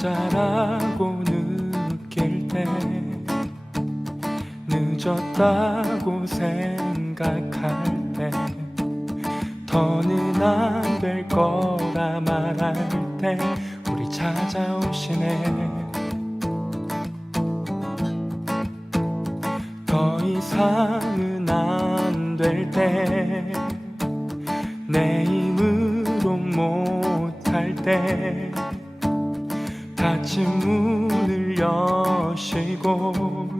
혼자라고 느낄 때, 늦었다고 생각할 때, 더는 안 될 거라 말할 때 우리 찾아오시네. 더 이상은 안 될 때, 내 힘으로 못할 때 닫힌 문을 여시고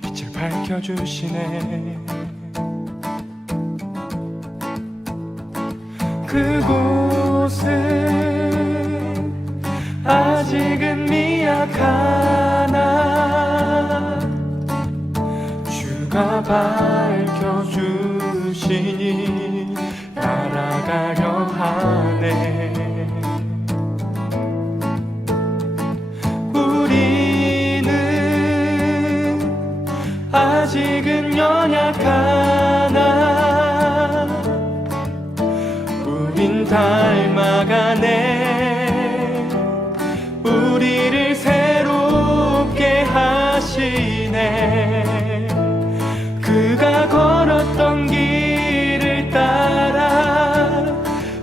빛을 밝혀주시네. 그곳은 아직은 미약하나 주가 밝혀주시니 따라가려 하네. 우리는 아직은 연약하나 우린 닮아가네. 우리를 새롭게 하시네. 그가 걸었던 길을 따라,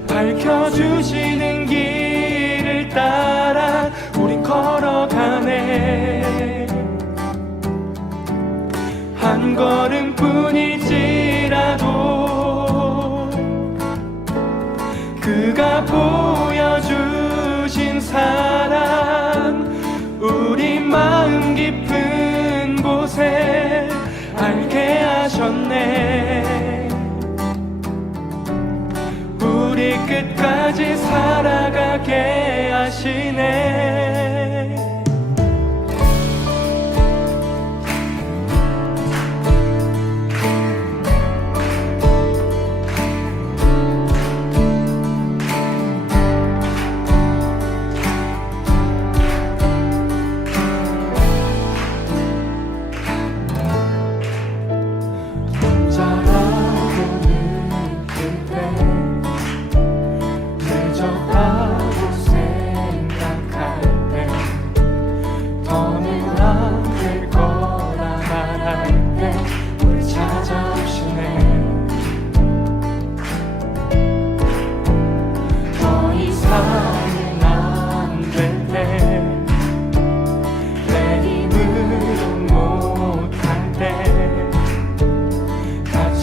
밝혀주시는 길을 따라 우린 걸어가네. 한 걸음뿐일지라도 그가 보여주신 사랑, 우리 마음 깊은 곳에 알게 하셨네. 우리 끝까지 살아가게 하시네.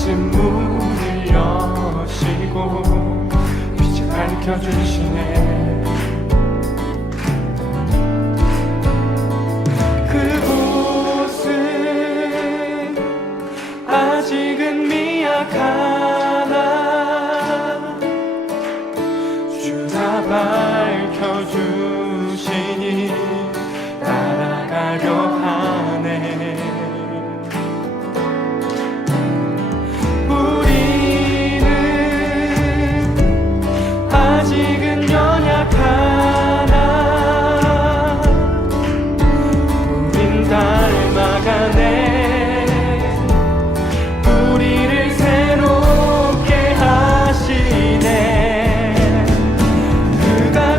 문을 여시고 빛을 밝혀주시네. 그곳은 아직은 미약하나 주가 밝혀주시니 따라가려 하네. 아직은 연약하나 우린 닮아가네. 우리를 새롭게 하시네. 그가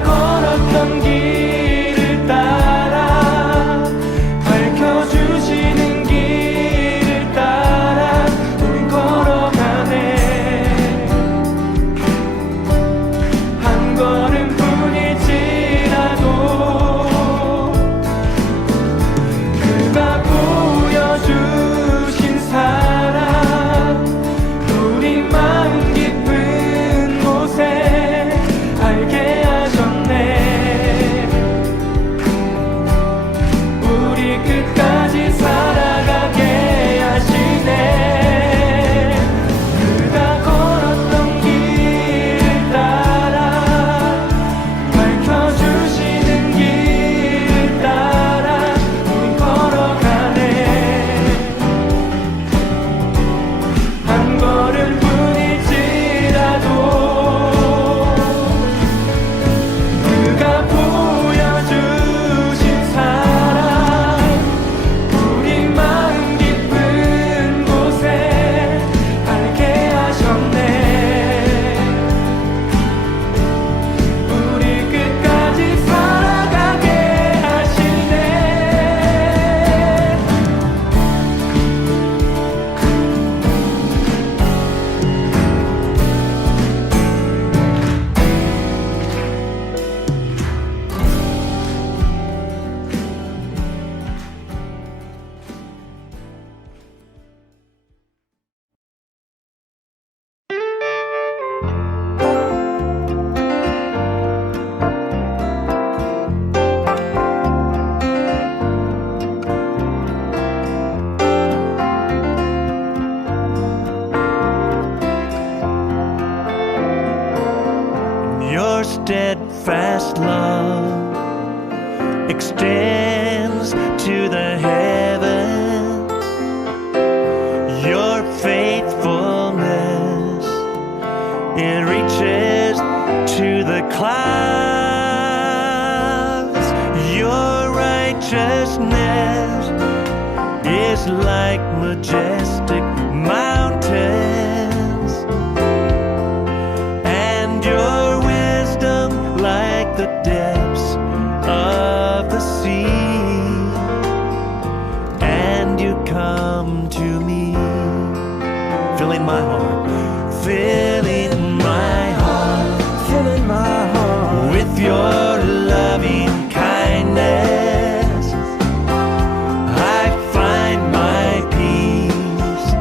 your steadfast love extends to the heavens. Your faithfulness, it reaches to the clouds. Your righteousness is like majestic mountains, and your wisdom like the depths of the sea. And you come to me, filling my heart, filling my heart, filling my heart with your loving kindness. I find my peace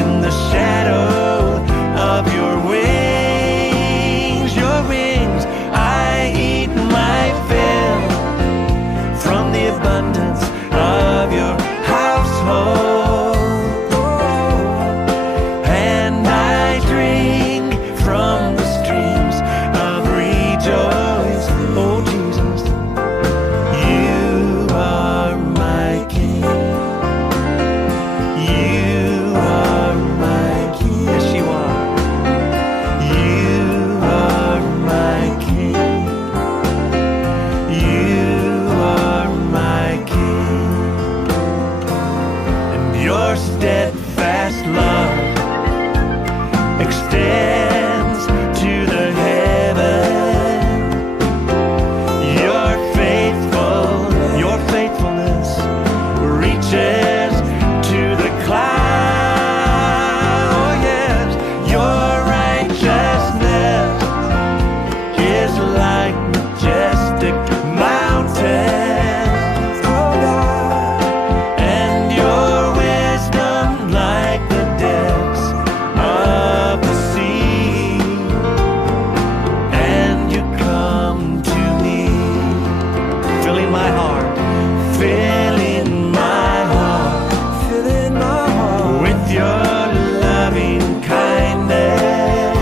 in the shadow of your wings. Your wings, I eat my fill from the abundance of your household, and I drink from the streams of rejoice. Oh Jesus, you are my King. You are my King. Yes, you are. You are my King. You are my King. And your steadfast love extends to the heaven. Your faithfulness reaches to the clouds. Oh yes, your righteousness is like majestic mountains. Oh God, and your wisdom like the depths of the sea. And you come to me, filling my heart, filling my heart, filling my heart with your loving kindness.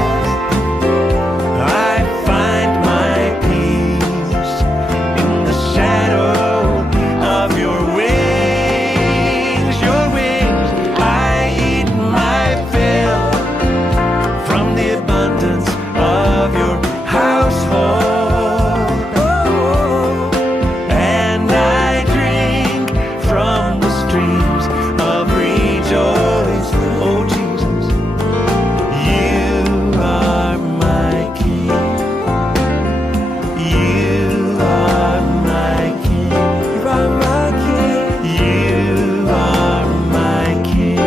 I find my peace in the shadow of your wings. Your wings, I eat my fill from the abundance of your household, and I drink from the streams of rejoice. Oh Jesus, you are my King. You are my King. You are my King. You are my King.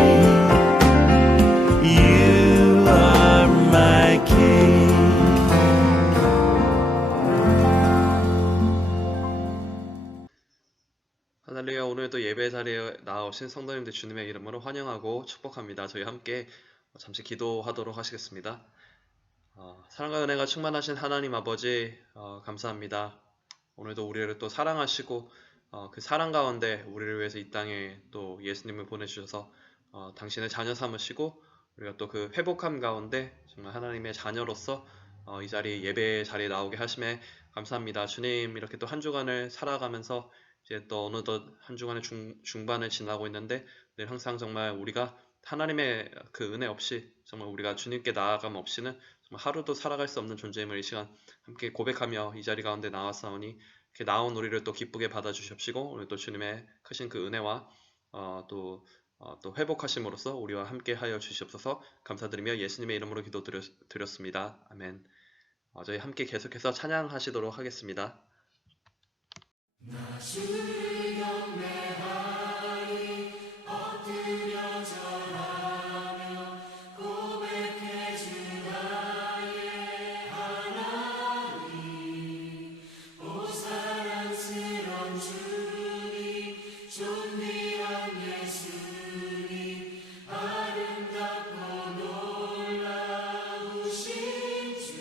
You are my King. 할렐루야. 오늘도 예배 자리에 나오신 성도님들 주님의 이름으로 환영하고 축복합니다. 저희 함께 잠시 기도하도록 하시겠습니다. 사랑과 은혜가 충만하신 하나님 아버지, 감사합니다. 오늘도 우리를 또 사랑하시고 그 사랑 가운데 우리를 위해서 이 땅에 또 예수님을 보내주셔서 당신의 자녀 삼으시고 우리가 또 그 회복함 가운데 정말 하나님의 자녀로서 이 자리 예배 자리에 나오게 하심에 감사합니다. 주님, 이렇게 또 한 주간을 살아가면서 이제 또 어느덧 한 주간의 중반을 지나고 있는데 늘 항상 정말 우리가 하나님의 그 은혜 없이 정말 우리가 주님께 나아감 없이는 정말 하루도 살아갈 수 없는 존재임을 이 시간 함께 고백하며 이 자리 가운데 나왔사오니 이렇게 나온 우리를 또 기쁘게 받아주십시고 오늘 또 주님의 크신 그 은혜와 또 회복하심으로써 우리와 함께 하여 주시옵소서. 감사드리며 예수님의 이름으로 기도드렸습니다. 아멘. 저희 함께 계속해서 찬양하시도록 하겠습니다. 주를 경배하리 엎드려 절하며 고백해 주 나의 하나님. 오 사랑스런 주님, 존귀한 예수님, 아름답고 놀라우신 주.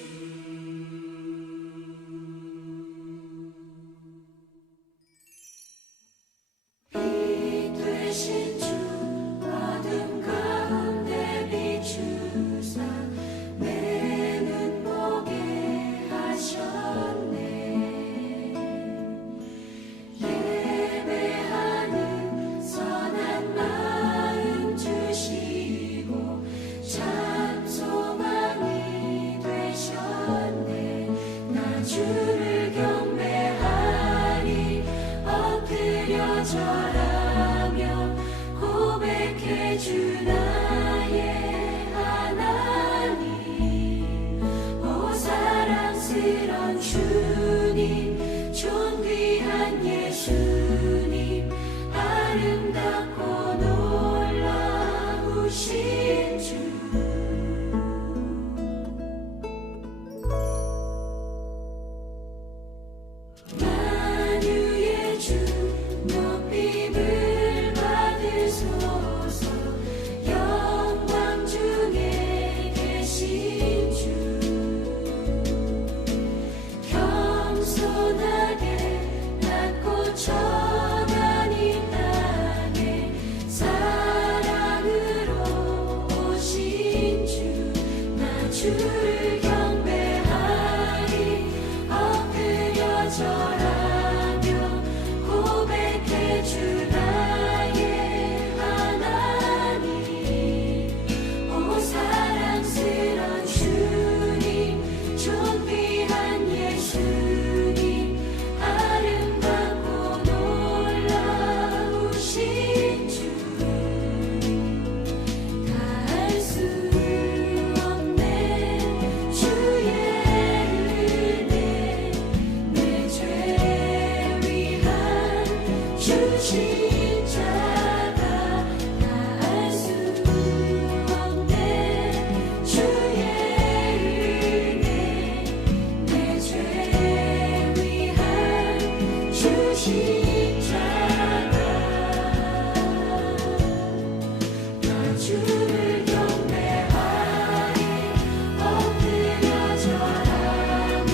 십자가 나 주를 경배하리 엎드려 절하며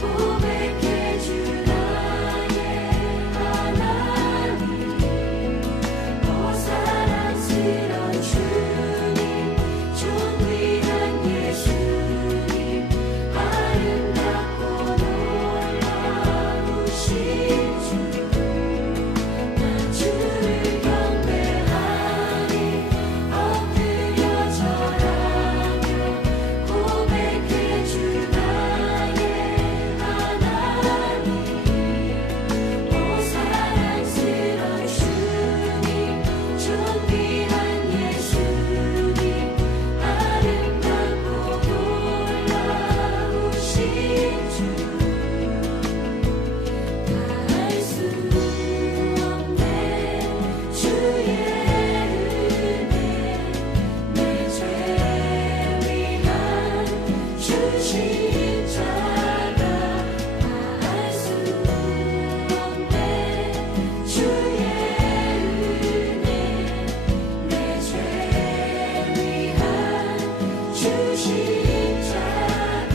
고백해 주 나의 하나님 오 사랑스런 주님 존귀한 예수님 아름답고 놀라우신 주 나 주를 경배하리 엎드려 절하며 고백해 주 나의 하나님 오 사랑스런 주님 존귀한 예수님 아름답고 놀라우신 주 다할 수 없네 주의 은혜 내 죄 위한 주 십자가 다할 수 없네 주의 은혜 내 죄 위한 주 십자가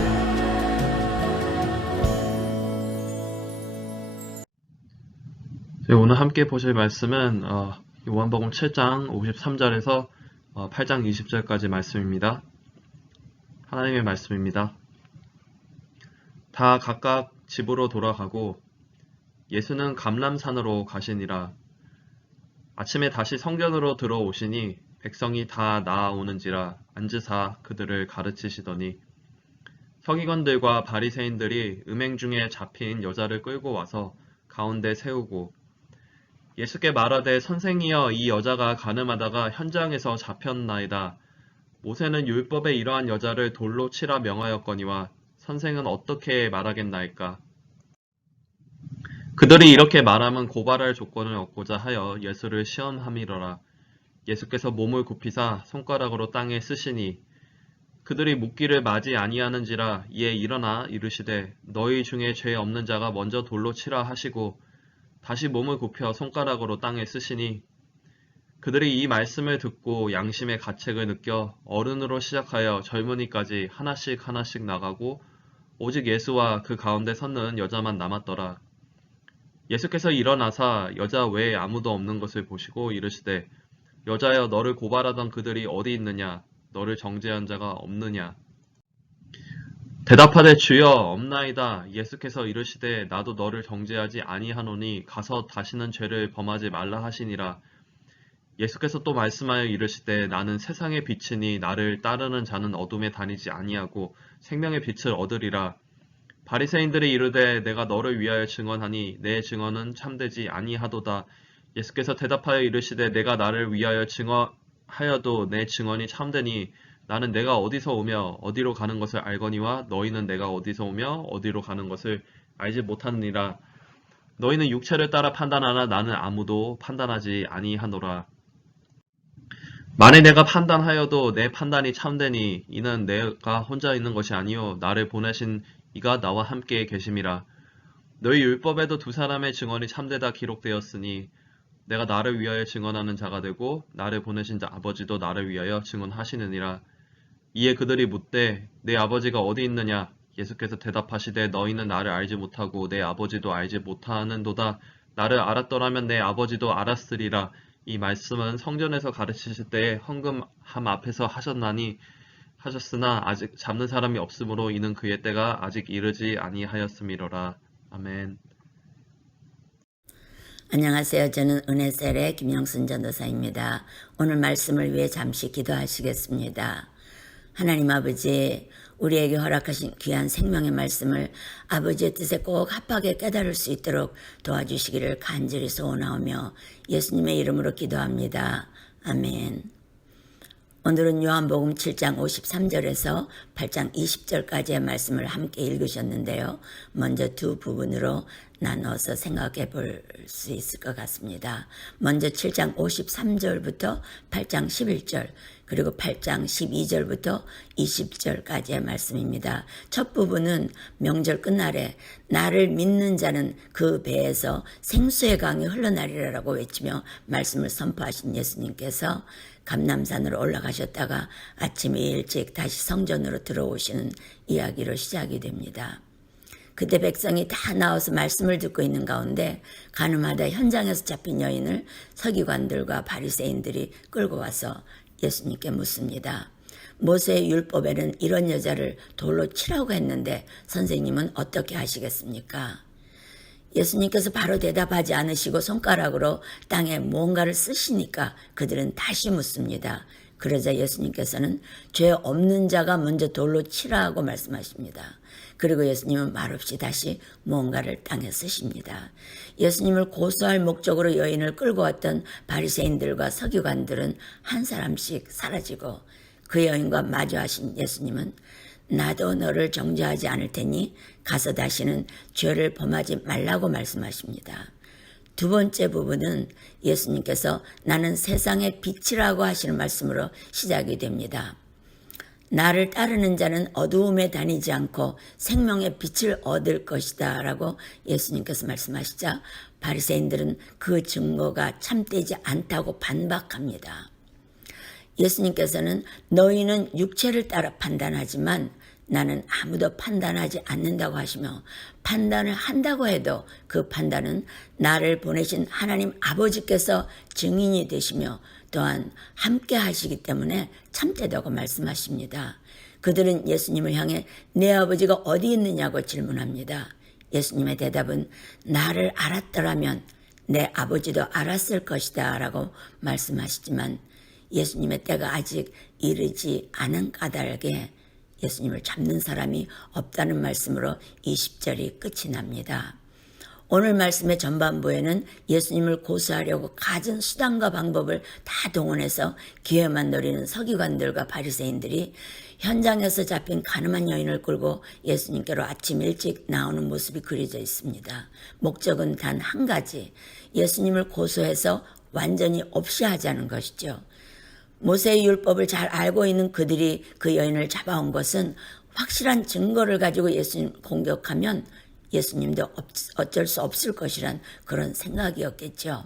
오늘 함께 보실 말씀은 요한복음 7장 53절에서 8장 20절까지 말씀입니다. 하나님의 말씀입니다. 다 각각 집으로 돌아가고 예수는 감람산으로 가시니라. 아침에 다시 성전으로 들어오시니 백성이 다 나아오는지라 앉으사 그들을 가르치시더니 서기관들과 바리새인들이 음행 중에 잡힌 여자를 끌고 와서 가운데 세우고 예수께 말하되 선생이여 이 여자가 간음하다가 현장에서 잡혔나이다. 모세는 율법에 이러한 여자를 돌로 치라 명하였거니와 선생은 어떻게 말하겠나이까. 그들이 이렇게 말하면 고발할 조건을 얻고자 하여 예수를 시험함이러라. 예수께서 몸을 굽히사 손가락으로 땅에 쓰시니 그들이 묻기를 마지 아니하는지라. 이에 일어나 이르시되 너희 중에 죄 없는 자가 먼저 돌로 치라 하시고 다시 몸을 굽혀 손가락으로 땅에 쓰시니 그들이 이 말씀을 듣고 양심의 가책을 느껴 어른으로 시작하여 젊은이까지 하나씩 하나씩 나가고 오직 예수와 그 가운데 섰는 여자만 남았더라. 예수께서 일어나사 여자 외에 아무도 없는 것을 보시고 이르시되 여자여 너를 고발하던 그들이 어디 있느냐? 너를 정죄한 자가 없느냐? 대답하되 주여 없나이다. 예수께서 이르시되 나도 너를 정죄하지 아니하노니 가서 다시는 죄를 범하지 말라 하시니라. 예수께서 또 말씀하여 이르시되 나는 세상의 빛이니 나를 따르는 자는 어둠에 다니지 아니하고 생명의 빛을 얻으리라. 바리새인들이 이르되 내가 너를 위하여 증언하니 내 증언은 참되지 아니하도다. 예수께서 대답하여 이르시되 내가 나를 위하여 증언하여도 내 증언이 참되니 나는 내가 어디서 오며 어디로 가는 것을 알거니와 너희는 내가 어디서 오며 어디로 가는 것을 알지 못하느니라. 너희는 육체를 따라 판단하나 나는 아무도 판단하지 아니하노라. 만일 내가 판단하여도 내 판단이 참되니 이는 내가 혼자 있는 것이 아니요 나를 보내신 이가 나와 함께 계심이라. 너희 율법에도 두 사람의 증언이 참되다 기록되었으니 내가 나를 위하여 증언하는 자가 되고 나를 보내신 자 아버지도 나를 위하여 증언하시느니라. 이에 그들이 묻되 내 아버지가 어디 있느냐? 예수께서 대답하시되 너희는 나를 알지 못하고 내 아버지도 알지 못하는도다. 나를 알았더라면 내 아버지도 알았으리라. 이 말씀은 성전에서 가르치실 때에 헌금함 앞에서 하셨으나 아직 잡는 사람이 없으므로 이는 그의 때가 아직 이르지 아니하였음이로라. 아멘. 안녕하세요. 저는 은혜셀의 김영순 전도사입니다. 오늘 말씀을 위해 잠시 기도하시겠습니다. 하나님 아버지, 우리에게 허락하신 귀한 생명의 말씀을 아버지의 뜻에 꼭 합하게 깨달을 수 있도록 도와주시기를 간절히 소원하오며 예수님의 이름으로 기도합니다. 아멘. 오늘은 요한복음 7장 53절에서 8장 20절까지의 말씀을 함께 읽으셨는데요. 먼저 두 부분으로 나눠서 생각해 볼 수 있을 것 같습니다. 먼저 7장 53절부터 8장 11절 그리고 8장 12절부터 20절까지의 말씀입니다. 첫 부분은 명절 끝날에 나를 믿는 자는 그 배에서 생수의 강이 흘러나리라고 외치며 말씀을 선포하신 예수님께서 감람산으로 올라가셨다가 아침에 일찍 다시 성전으로 들어오시는 이야기로 시작이 됩니다. 그때 백성이 다 나와서 말씀을 듣고 있는 가운데 가늠하다 현장에서 잡힌 여인을 서기관들과 바리새인들이 끌고 와서 예수님께 묻습니다. 모세의 율법에는 이런 여자를 돌로 치라고 했는데 선생님은 어떻게 하시겠습니까? 예수님께서 바로 대답하지 않으시고 손가락으로 땅에 무언가를 쓰시니까 그들은 다시 묻습니다. 그러자 예수님께서는 죄 없는 자가 먼저 돌로 치라고 말씀하십니다. 그리고 예수님은 말없이 다시 무언가를 땅에 쓰십니다. 예수님을 고소할 목적으로 여인을 끌고 왔던 바리새인들과 서기관들은 한 사람씩 사라지고 그 여인과 마주하신 예수님은 나도 너를 정죄하지 않을 테니 가서 다시는 죄를 범하지 말라고 말씀하십니다. 두 번째 부분은 예수님께서 나는 세상의 빛이라고 하시는 말씀으로 시작이 됩니다. 나를 따르는 자는 어두움에 다니지 않고 생명의 빛을 얻을 것이다 라고 예수님께서 말씀하시자 바리새인들은 그 증거가 참되지 않다고 반박합니다. 예수님께서는 너희는 육체를 따라 판단하지만 나는 아무도 판단하지 않는다고 하시며 판단을 한다고 해도 그 판단은 나를 보내신 하나님 아버지께서 증인이 되시며 또한 함께 하시기 때문에 참되다고 말씀하십니다. 그들은 예수님을 향해 내 아버지가 어디 있느냐고 질문합니다. 예수님의 대답은 나를 알았더라면 내 아버지도 알았을 것이다 라고 말씀하시지만 예수님의 때가 아직 이르지 않은 까닭에 예수님을 잡는 사람이 없다는 말씀으로 20절이 끝이 납니다. 오늘 말씀의 전반부에는 예수님을 고소하려고 갖은 수단과 방법을 다 동원해서 기회만 노리는 서기관들과 바리새인들이 현장에서 잡힌 가늠한 여인을 끌고 예수님께로 아침 일찍 나오는 모습이 그려져 있습니다. 목적은 단 한 가지, 예수님을 고소해서 완전히 없이 하자는 것이죠. 모세의 율법을 잘 알고 있는 그들이 그 여인을 잡아온 것은 확실한 증거를 가지고 예수님 공격하면 예수님도 어쩔 수 없을 것이란 그런 생각이었겠죠.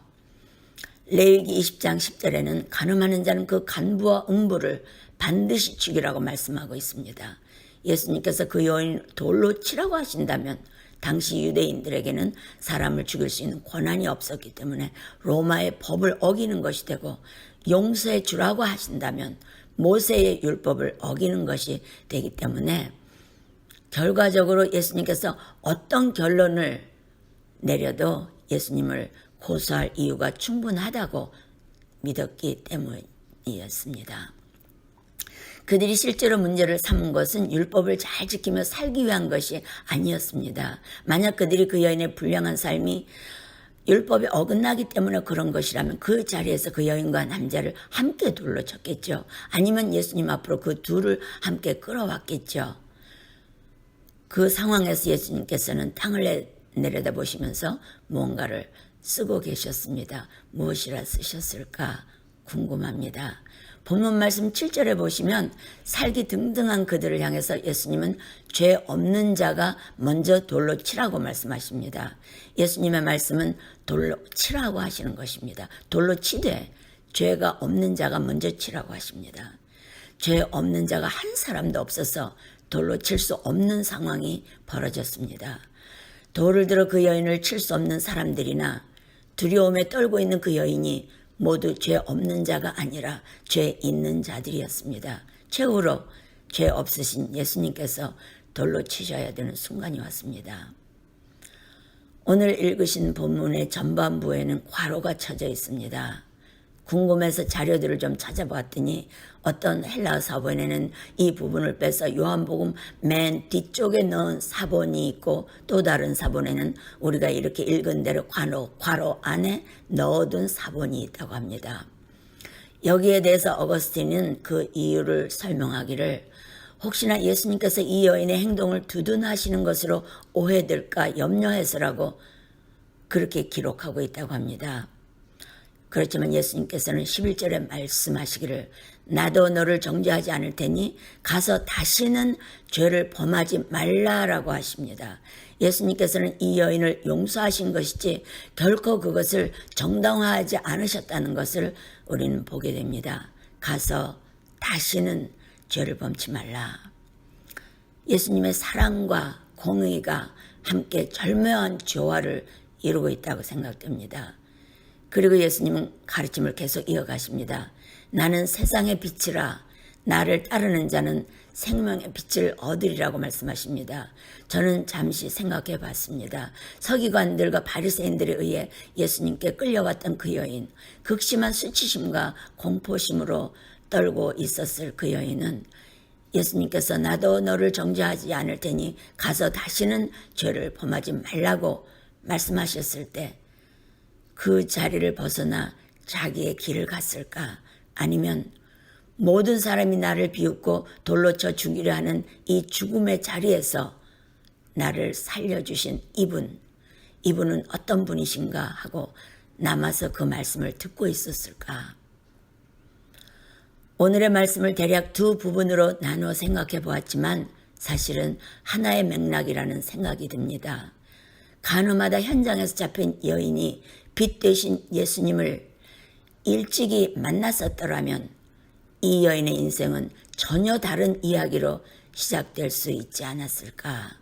레위기 20장 10절에는 간음하는 자는 그 간부와 음부를 반드시 죽이라고 말씀하고 있습니다. 예수님께서 그 여인 돌로 치라고 하신다면 당시 유대인들에게는 사람을 죽일 수 있는 권한이 없었기 때문에 로마의 법을 어기는 것이 되고 용서해 주라고 하신다면 모세의 율법을 어기는 것이 되기 때문에 결과적으로 예수님께서 어떤 결론을 내려도 예수님을 고소할 이유가 충분하다고 믿었기 때문이었습니다. 그들이 실제로 문제를 삼은 것은 율법을 잘 지키며 살기 위한 것이 아니었습니다. 만약 그들이 그 여인의 불량한 삶이 율법에 어긋나기 때문에 그런 것이라면 그 자리에서 그 여인과 남자를 함께 돌로 쳤겠죠. 아니면 예수님 앞으로 그 둘을 함께 끌어왔겠죠. 그 상황에서 예수님께서는 땅을 내려다보시면서 무언가를 쓰고 계셨습니다. 무엇이라 쓰셨을까 궁금합니다. 본문 말씀 7절에 보시면 살기 등등한 그들을 향해서 예수님은 죄 없는 자가 먼저 돌로 치라고 말씀하십니다. 예수님의 말씀은 돌로 치라고 하시는 것입니다. 돌로 치되 죄가 없는 자가 먼저 치라고 하십니다. 죄 없는 자가 한 사람도 없어서 돌로 칠 수 없는 상황이 벌어졌습니다. 돌을 들어 그 여인을 칠 수 없는 사람들이나 두려움에 떨고 있는 그 여인이 모두 죄 없는 자가 아니라 죄 있는 자들이었습니다. 최후로 죄 없으신 예수님께서 돌로 치셔야 되는 순간이 왔습니다. 오늘 읽으신 본문의 전반부에는 괄호가 쳐져 있습니다. 궁금해서 자료들을 좀 찾아봤더니 어떤 헬라어 사본에는 이 부분을 빼서 요한복음 맨 뒤쪽에 넣은 사본이 있고 또 다른 사본에는 우리가 이렇게 읽은 대로 괄호 안에 넣어둔 사본이 있다고 합니다. 여기에 대해서 어거스틴은 그 이유를 설명하기를 혹시나 예수님께서 이 여인의 행동을 두둔하시는 것으로 오해될까 염려해서라고 그렇게 기록하고 있다고 합니다. 그렇지만 예수님께서는 11절에 말씀하시기를 나도 너를 정죄하지 않을 테니 가서 다시는 죄를 범하지 말라라고 하십니다. 예수님께서는 이 여인을 용서하신 것이지 결코 그것을 정당화하지 않으셨다는 것을 우리는 보게 됩니다. 가서 다시는 죄를 범치 말라. 예수님의 사랑과 공의가 함께 절묘한 조화를 이루고 있다고 생각됩니다. 그리고 예수님은 가르침을 계속 이어가십니다. 나는 세상의 빛이라 나를 따르는 자는 생명의 빛을 얻으리라고 말씀하십니다. 저는 잠시 생각해 봤습니다. 서기관들과 바리새인들에 의해 예수님께 끌려왔던 그 여인, 극심한 수치심과 공포심으로 떨고 있었을 그 여인은 예수님께서 나도 너를 정죄하지 않을 테니 가서 다시는 죄를 범하지 말라고 말씀하셨을 때 그 자리를 벗어나 자기의 길을 갔을까? 아니면 모든 사람이 나를 비웃고 돌로 쳐 죽이려 하는 이 죽음의 자리에서 나를 살려주신 이분은 어떤 분이신가 하고 남아서 그 말씀을 듣고 있었을까? 오늘의 말씀을 대략 두 부분으로 나누어 생각해 보았지만 사실은 하나의 맥락이라는 생각이 듭니다. 간호마다 현장에서 잡힌 여인이 빛 되신 예수님을 일찍이 만났었더라면 이 여인의 인생은 전혀 다른 이야기로 시작될 수 있지 않았을까.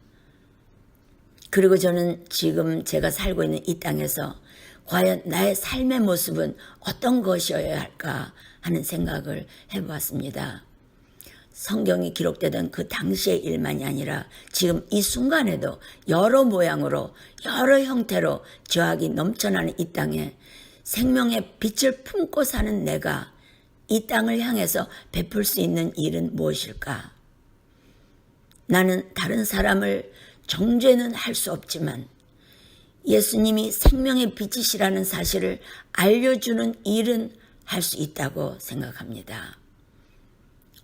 그리고 저는 지금 제가 살고 있는 이 땅에서 과연 나의 삶의 모습은 어떤 것이어야 할까 하는 생각을 해보았습니다. 성경이 기록되던 그 당시의 일만이 아니라 지금 이 순간에도 여러 모양으로 여러 형태로 죄악이 넘쳐나는 이 땅에 생명의 빛을 품고 사는 내가 이 땅을 향해서 베풀 수 있는 일은 무엇일까? 나는 다른 사람을 정죄는 할 수 없지만 예수님이 생명의 빛이시라는 사실을 알려주는 일은 할 수 있다고 생각합니다.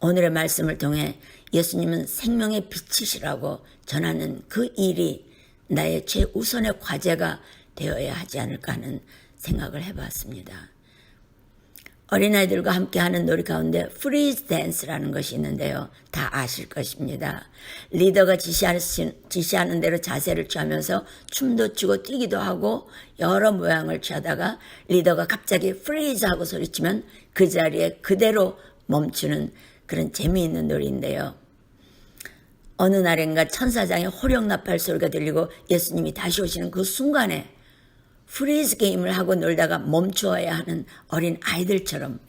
오늘의 말씀을 통해 예수님은 생명의 빛이시라고 전하는 그 일이 나의 최우선의 과제가 되어야 하지 않을까 하는 생각을 해봤습니다. 어린아이들과 함께하는 놀이 가운데 프리즈 댄스라는 것이 있는데요. 다 아실 것입니다. 리더가 지시하는 대로 자세를 취하면서 춤도 추고 뛰기도 하고 여러 모양을 취하다가 리더가 갑자기 프리즈 하고 소리치면 그 자리에 그대로 멈추는 그런 재미있는 놀이인데요. 어느 날인가 천사장의 호령나팔 소리가 들리고 예수님이 다시 오시는 그 순간에 프리즈 게임을 하고 놀다가 멈추어야 하는 어린 아이들처럼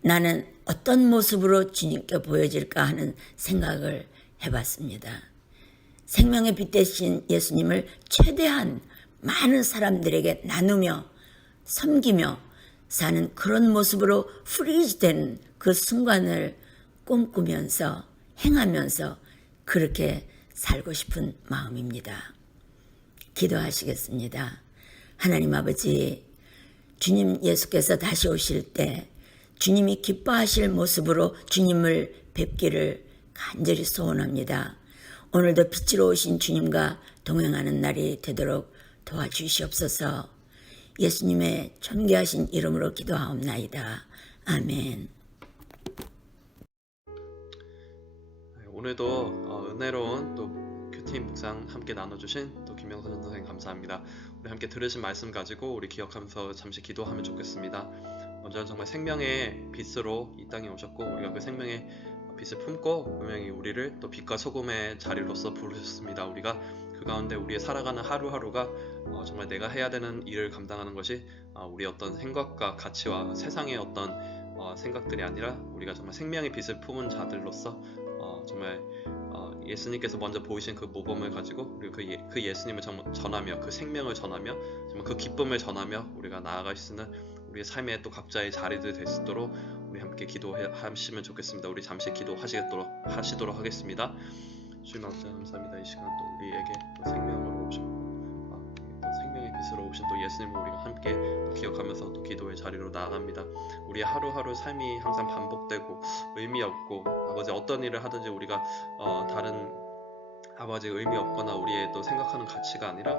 나는 어떤 모습으로 주님께 보여질까 하는 생각을 해봤습니다. 생명의 빛 대신 예수님을 최대한 많은 사람들에게 나누며 섬기며 사는 그런 모습으로 프리즈 되는 그 순간을 꿈꾸면서 행하면서 그렇게 살고 싶은 마음입니다. 기도하시겠습니다. 하나님 아버지, 주님 예수께서 다시 오실 때 주님이 기뻐하실 모습으로 주님을 뵙기를 간절히 소원합니다. 오늘도 빛으로 오신 주님과 동행하는 날이 되도록 도와주시옵소서. 예수님의 존귀하신 이름으로 기도하옵나이다. 아멘. 오늘도 은혜로운 또 큐티인 묵상 함께 나눠주신 또 김명선 선생님 감사합니다. 우리 함께 들으신 말씀 가지고 우리 기억하면서 잠시 기도하면 좋겠습니다. 먼저 정말 생명의 빛으로 이 땅에 오셨고 우리가 그 생명의 빛을 품고 분명히 우리를 또 빛과 소금의 자리로서 부르셨습니다. 우리가 그 가운데 우리의 살아가는 하루하루가 정말 내가 해야 되는 일을 감당하는 것이 우리의 어떤 생각과 가치와 세상의 어떤 생각들이 아니라 우리가 정말 생명의 빛을 품은 자들로서 정말 예수님께서 먼저 보이신 그 모범을 가지고 우리가 그 예수님을 전하며 그 생명을 전하며 정말 그 기쁨을 전하며 우리가 나아갈 수 있는 우리의 삶의 또 각자의 자리들 될 수 있도록 우리 함께 기도하시면 좋겠습니다. 우리 잠시 기도하시도록 하겠습니다. 주님 아버지 감사합니다. 이 시간 또 우리에게 또 생명을 오셨고 또 생명의 빛을 빛으로 오신 또 예수님을 우리가 함께 또 기억하면서 또 기도의 자리로 나아갑니다. 우리의 하루하루 삶이 항상 반복되고 의미 없고 아버지 어떤 일을 하든지 우리가 다른 아버지 의미 없거나 우리의 또 생각하는 가치가 아니라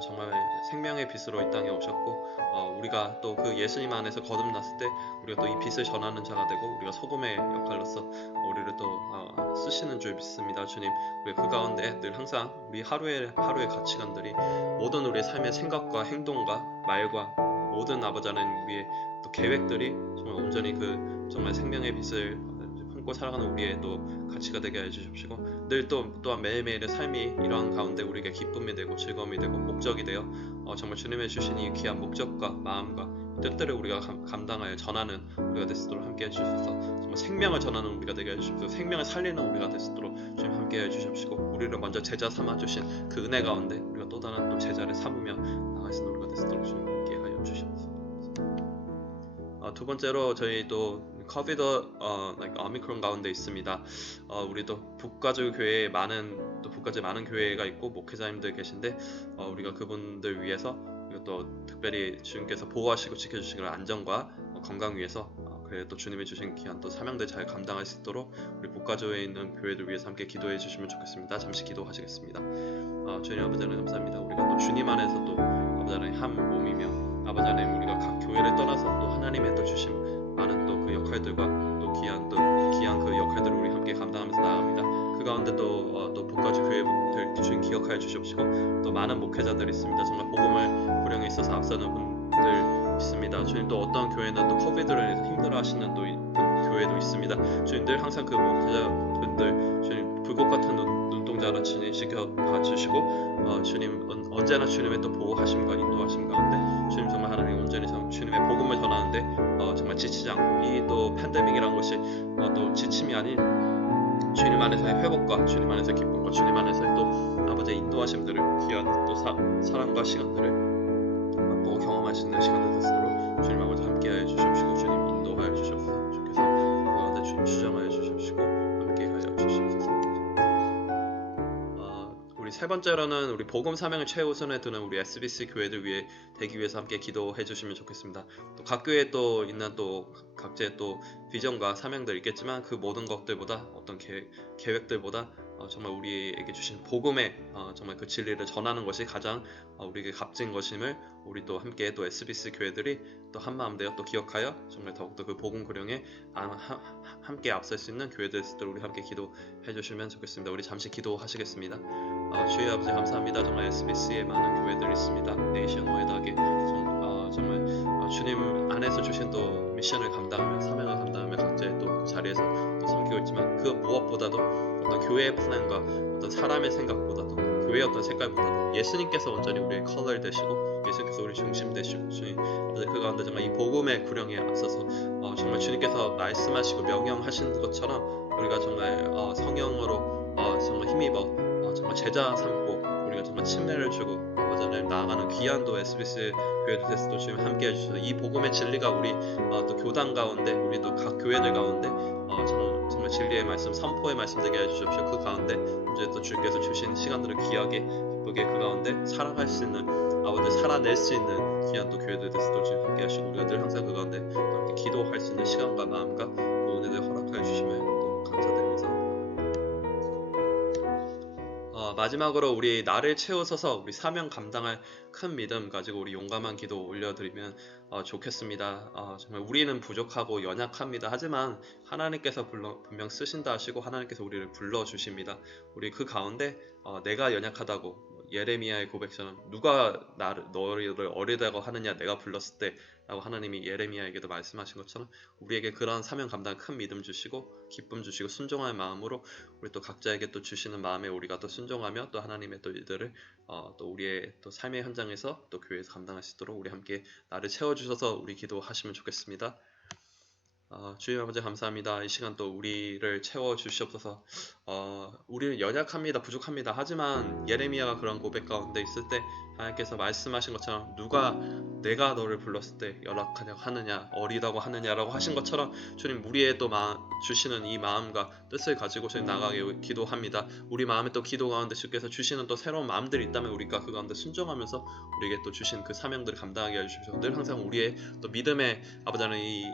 정말 생명의 빛으로 이 땅에 오셨고 우리가 또 그 예수님 안에서 거듭났을 때 우리가 또 이 빛을 전하는 자가 되고 우리가 소금의 역할로서 우리를 또 쓰시는 줄 믿습니다. 주님, 우리 그 가운데 늘 항상 우리 하루의 가치관들이 모든 우리의 삶의 생각과 행동과 말과 모든 아버지 하나님 우리의 또 계획들이 정말 온전히 그 정말 생명의 빛을 품고 살아가는 우리의 또 가치가 되게 해주십시고 늘 또한 매일매일의 삶이 이러한 가운데 우리에게 기쁨이 되고 즐거움이 되고 목적이 되어 정말 주님의 주신 이 귀한 목적과 마음과 뜻들을 우리가 감당하여 전하는 우리가 될 수 있도록 함께 해주셔서 정말 생명을 전하는 우리가 되게 해주십시오. 생명을 살리는 우리가 될 수 있도록 주님 함께 해주십시고 우리를 먼저 제자 삼아주신 그 은혜 가운데 우리가 또 다른 또 제자를 삼으며 나갈 수 있는 우리가 될 수 있도록 주님 함께 하여 주시옵소서. 두 번째로 저희 또 코비드 오미크론 가운데 있습니다. 우리 또 북가주 교회에 북가주에 많은 교회가 있고 목회자님들 계신데 우리가 그분들 위해서 그리고 또 특별히 주님께서 보호하시고 지켜주시는 안전과 건강 위해서 그래 또 주님이 주신 귀한 또 사명들 잘 감당할 수 있도록 우리 북가주에 있는 교회들 위해서 함께 기도해 주시면 좋겠습니다. 잠시 기도하시겠습니다. 주님 아버지 하나님 감사합니다. 우리가 또 주님 안에서 또 아버지 하나님 한 몸이며 아버지 하나님 우리가 각 교회를 떠나서 또 하나님의 또 주신 많은 또 그 역할들과 또 귀한 그 역할들을 우리 함께 감당하면서 나아갑니다. 그 가운데 또 북가주 교회분들 주님 기억하여 주시옵시고 또 많은 목회자들이 있습니다. 정말 복음을 부령에 있어서 앞서는 분들 있습니다. 주님 또 어떤 교회는 또 코비드로 인해서 힘들어하시는 또 교회도 있습니다. 주님들 항상 그 목회자분들 주님 불꽃 같은 눈동자로 주님 지켜봐 주시고 주님 언제나 주님의 또 보호하심과 인도하심 가운데 주님 정말 하나님 온전히 주님의 복음을 전하는데 정말 지치지 않고 이 또 팬데믹이란 것이 또 지침이 아닌 주님 안에서의 회복과 주님 안에서의 기쁨과 주님 안에서의 또 아버지의 인도하심들을 귀한 또 사랑과 시간들을 맛보고 경험할 수 있는 시간들 되도록 주님 아버지 함께하여 주시옵시고 주님 인도하여 주시옵소서. 주께서 그 가운데 주님 주장하여 주시옵시고 함께하여 주시옵소서. 우리 세 번째로는 우리 복음 사명을 최우선에 두는 우리 SBC 교회들 위해 되기 위해서 함께 기도해 주시면 좋겠습니다. 또 각 교회에 또 있는 또 각자의 또 비전과 사명들 있겠지만 그 모든 것들보다 어떤 계획들보다 정말 우리에게 주신 복음의 정말 그 진리를 전하는 것이 가장 우리에게 값진 것임을 우리 또 함께 또 SBC 교회들이 또 한마음 되어 또 기억하여 정말 더욱더 그 복음 구령에 함께 앞설 수 있는 교회들 우리 함께 기도해 주시면 좋겠습니다. 우리 잠시 기도하시겠습니다. 주의 아버지 감사합니다. 정말 SBC에 많은 교회들이 있습니다. 네이션와이드하게 정말 주님 안에서 주신 또 미션을 감당하며 사명을 감당하며 각자의 또 그 자리에서 또 섬기고 있지만 그 무엇보다도 어떤 교회의 플랜과 어떤 사람의 생각보다도 교회의 어떤 색깔보다도 예수님께서 온전히 우리의 컬러 되시고 예수님께서 우리 중심 되시고 주님 그 가운데 정말 이 복음의 구령에 앞서서 정말 주님께서 말씀하시고 명령하신 것처럼 우리가 정말 성령으로 정말 힘입어 정말 제자 삼고 우리가 정말 침례를 주고 아버지 하나님 나아가는 귀한 또 SBS 교회도 됐어도 주님 함께 해주셔서 이 복음의 진리가 우리 또 교단 가운데 우리도 각 교회들 가운데 정말 진리의 말씀 선포의 말씀 되게 해주십시오. 그 가운데 이제 또 주께서 주신 시간들을 귀하게 기쁘게 그 가운데 살아갈 수 있는 아버지 살아낼 수 있는 귀한 또 교회들 됐어도 주님 함께 하시고 우리가 늘 항상 그 가운데 또 함께 기도할 수 있는 시간과 마음과 또 은혜를 허락하여 주시면 또 감사드리면서 마지막으로 우리 나를 채우소서 우리 사명 감당할 큰 믿음 가지고 우리 용감한 기도 올려드리면 좋겠습니다. 정말 우리는 부족하고 연약합니다. 하지만 하나님께서 분명 쓰신다 하시고 하나님께서 우리를 불러주십니다. 우리 그 가운데 내가 연약하다고 예레미야의 고백처럼 누가 너희를 어리다고 하느냐 내가 불렀을 때 라고 하나님이 예레미야에게도 말씀하신 것처럼 우리에게 그런 사명 감당 큰 믿음 주시고 기쁨 주시고 순종할 마음으로 우리 또 각자에게 또 주시는 마음에 우리가 또 순종하며 또 하나님의 또 일들을 또 우리의 또 삶의 현장에서 또 교회에서 감당할 수 있도록 우리 함께 나를 채워주셔서 우리 기도하시면 좋겠습니다. 주님 아버지 감사합니다. 이 시간 또 우리를 채워주시옵소서. 우리는 연약합니다. 부족합니다. 하지만 예레미야가 그런 고백 가운데 있을 때 하나님께서 말씀하신 것처럼 누가 내가 너를 불렀을 때 연락하냐고 하느냐, 어리다고 하느냐라고 하신 것처럼 주님 우리의 또 주시는 이 마음과 뜻을 가지고 주님 나가게 기도합니다. 우리 마음에 또 기도 가운데 주께서 주시는 또 새로운 마음들이 있다면 우리가 그 가운데 순종하면서 우리에게 또 주신 그 사명들을 감당하게 해주시고 늘 항상 우리의 또 믿음의 아버지 하나님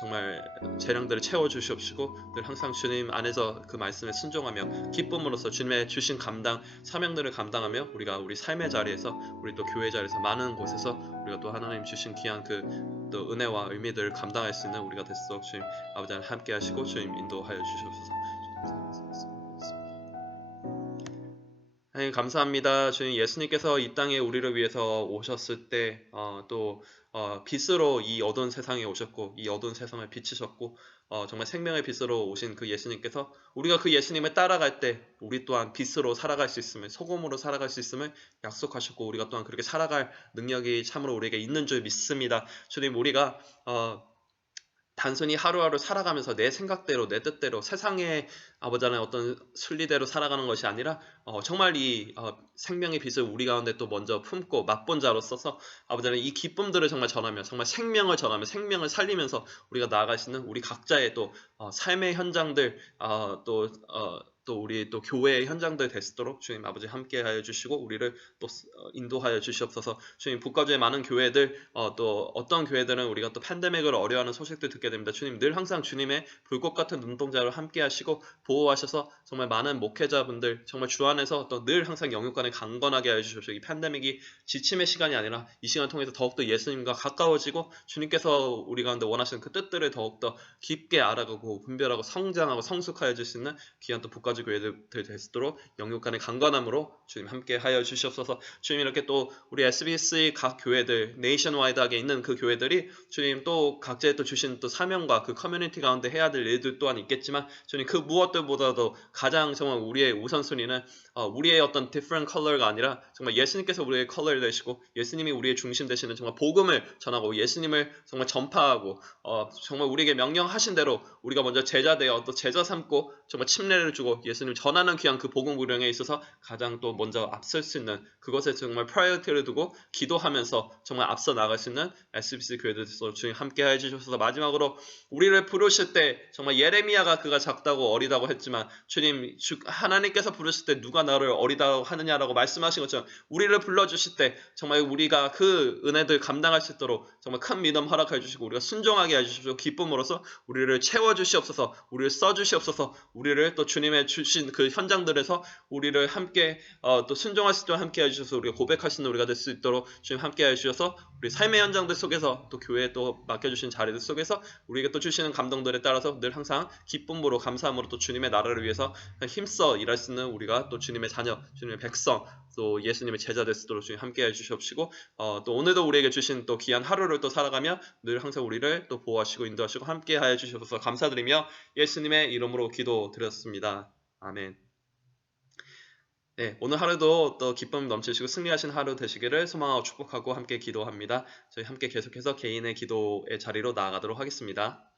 정말 재량들을 채워주시옵시고 늘 항상 주님 안에서 그 말씀에 순종하며 기쁨으로써 주님의 주신 감당 사명들을 감당하며 우리가 우리 삶의 자리에서 우리 또 교회 자리에서 많은 곳에서 우리가 또 하나님 주신 귀한 그 또 은혜와 의미들을 감당할 수 있는 우리가 됐어 주님 아버지 하나님 함께 하시고 주님 인도하여 주시옵소서. 하나님 감사합니다. 주님 예수님께서 이 땅에 우리를 위해서 오셨을 때 빛으로 이 어두운 세상에 오셨고 이 어두운 세상을 비치셨고 정말 생명의 빛으로 오신 그 예수님께서 우리가 그 예수님을 따라갈 때 우리 또한 빛으로 살아갈 수 있음을 소금으로 살아갈 수 있음을 약속하셨고 우리가 또한 그렇게 살아갈 능력이 참으로 우리에게 있는 줄 믿습니다. 주님 우리가 단순히 하루하루 살아가면서 내 생각대로 내 뜻대로 세상의 아버지 하나님 어떤 순리대로 살아가는 것이 아니라 정말 이 생명의 빛을 우리 가운데 또 먼저 품고 맛본 자로 써서 아버지 하나님 이 기쁨들을 정말 전하며 정말 생명을 전하며 생명을 살리면서 우리가 나아갈 수 있는 우리 각자의 또 삶의 현장들 또 우리 또 교회의 현장들 될 수 있도록 주님 아버지 함께하여 주시고 우리를 또 인도하여 주시옵소서. 주님 북가주의 많은 교회들 또 어떤 교회들은 우리가 또 팬데믹을 어려워하는 소식들 듣게 됩니다. 주님 늘 항상 주님의 불꽃 같은 눈동자로 함께하시고 보호하셔서 정말 많은 목회자분들 정말 주 안에서 또 늘 항상 영육간에 강건하게 하여 주십시오. 이 팬데믹이 지침의 시간이 아니라 이 시간을 통해서 더욱더 예수님과 가까워지고 주님께서 우리 가운데 원하시는 그 뜻들을 더욱더 깊게 알아가고 분별하고 성장하고 성숙하여 줄 수 있는 귀한 또 북가주 교회들 될 수 있도록 영육간의 강건함으로 주님 함께 하여 주시옵소서. 주님 이렇게 또 우리 SBS의 각 교회들 네이션와이드하게 있는 그 교회들이 주님 또 각자의 또 주신 또 사명과 그 커뮤니티 가운데 해야 될 일들 또한 있겠지만 주님 그 무엇들보다도 가장 정말 우리의 우선순위는 우리의 어떤 different color가 아니라 정말 예수님께서 우리의 컬러를 되시고 예수님이 우리의 중심 되시는 정말 복음을 전하고 예수님을 정말 전파하고 정말 우리에게 명령하신 대로 우리가 먼저 제자 되어 또 제자 삼고 정말 침례를 주고 예수님 전하는 귀한 그 복음 구령에 있어서 가장 또 먼저 앞설 수 있는 그것에 정말 프라이어티를 두고 기도하면서 정말 앞서 나갈 수 있는 SBC 교회들에서 주님 함께 해주셔서 마지막으로 우리를 부르실 때 정말 예레미야가 그가 작다고 어리다고 했지만 주님 하나님께서 부르실 때 누가 나를 어리다고 하느냐라고 말씀하신 것처럼 우리를 불러주실 때 정말 우리가 그 은혜들 감당할 수 있도록 정말 큰 믿음 허락해 주시고 우리가 순종하게 해주시고 기쁨으로써 우리를 채워주시옵소서 우리를 써주시옵소서 우리를 또 주님의 주신 그 현장들에서 우리를 함께 또 순종할 수 있도록 함께 해주셔서 우리가 고백하시는 우리가 될 수 있도록 주님 함께 해주셔서 우리 삶의 현장들 속에서 또 교회에 또 맡겨주신 자리들 속에서 우리에게 또 주시는 감동들에 따라서 늘 항상 기쁨으로 감사함으로 또 주님의 나라를 위해서 힘써 일할 수 있는 우리가 또 주님의 자녀 주님의 백성 또 예수님의 제자 될 수 있도록 주님 함께 해주시옵시고 또 오늘도 우리에게 주신 또 귀한 하루를 또 살아가며 늘 항상 우리를 또 보호하시고 인도하시고 함께 하여 주셔서 감사드리며 예수님의 이름으로 기도드렸습니다. 아멘. 네, 오늘 하루도 또 기쁨 넘치시고 승리하신 하루 되시기를 소망하고 축복하고 함께 기도합니다. 저희 함께 계속해서 개인의 기도의 자리로 나아가도록 하겠습니다.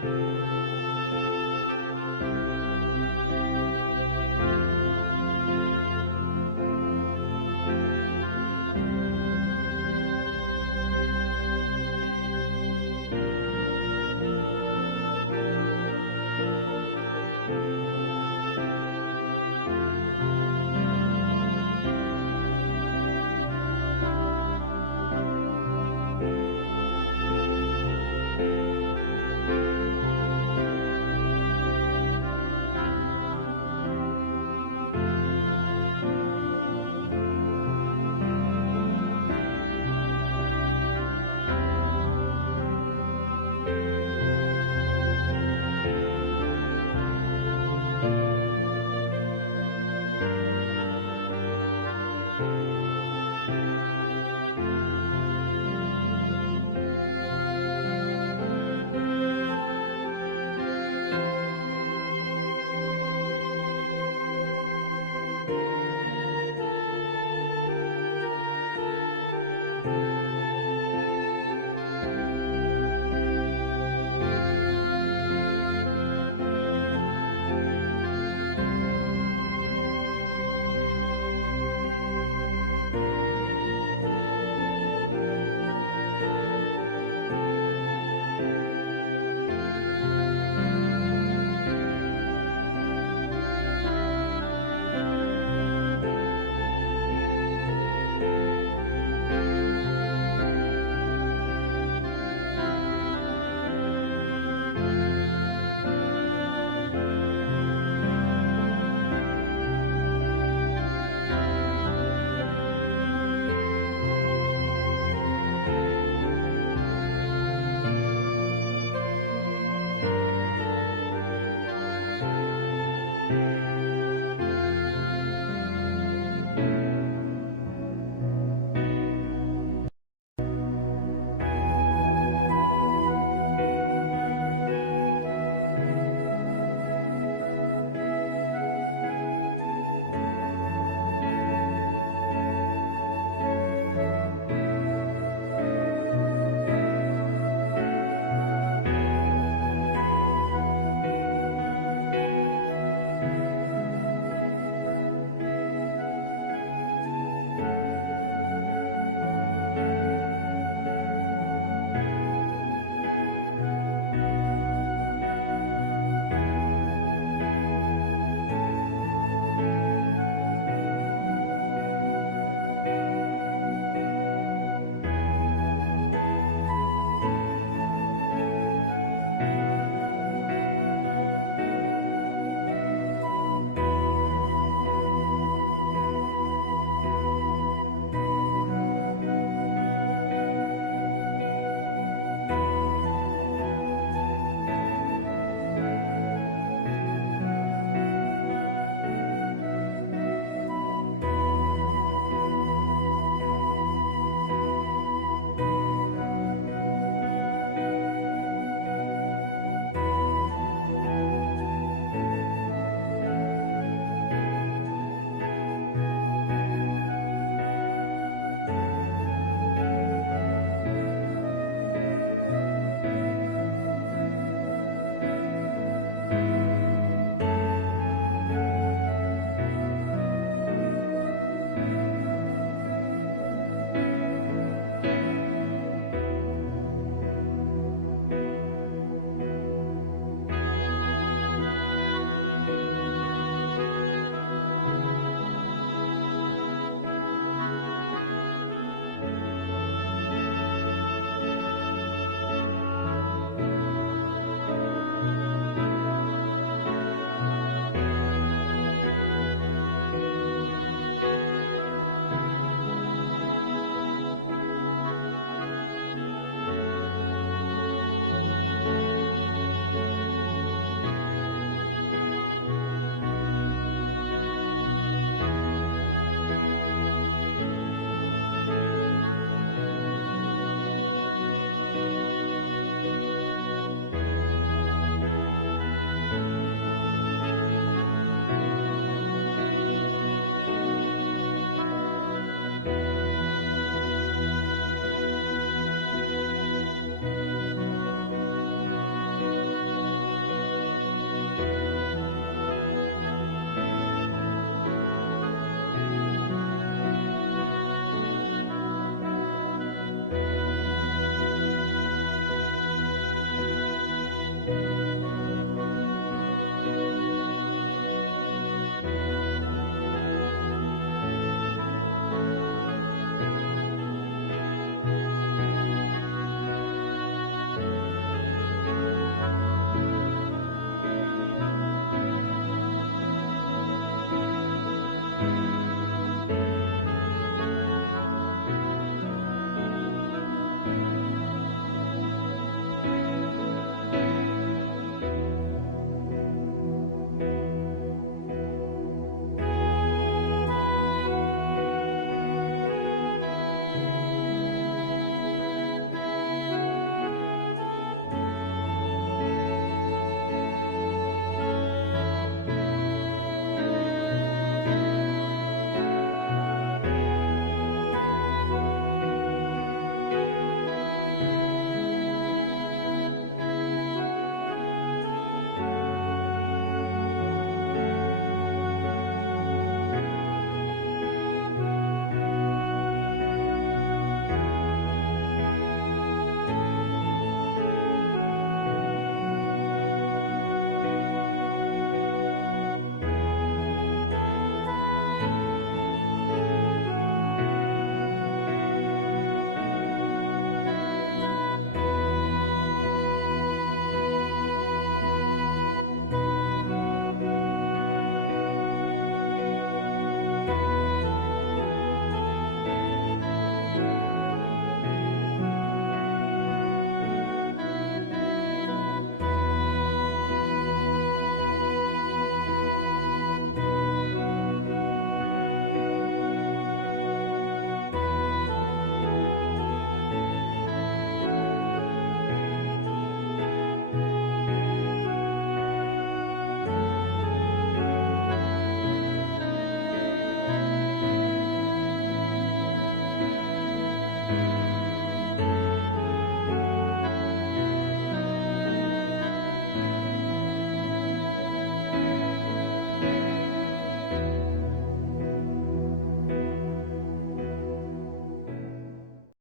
주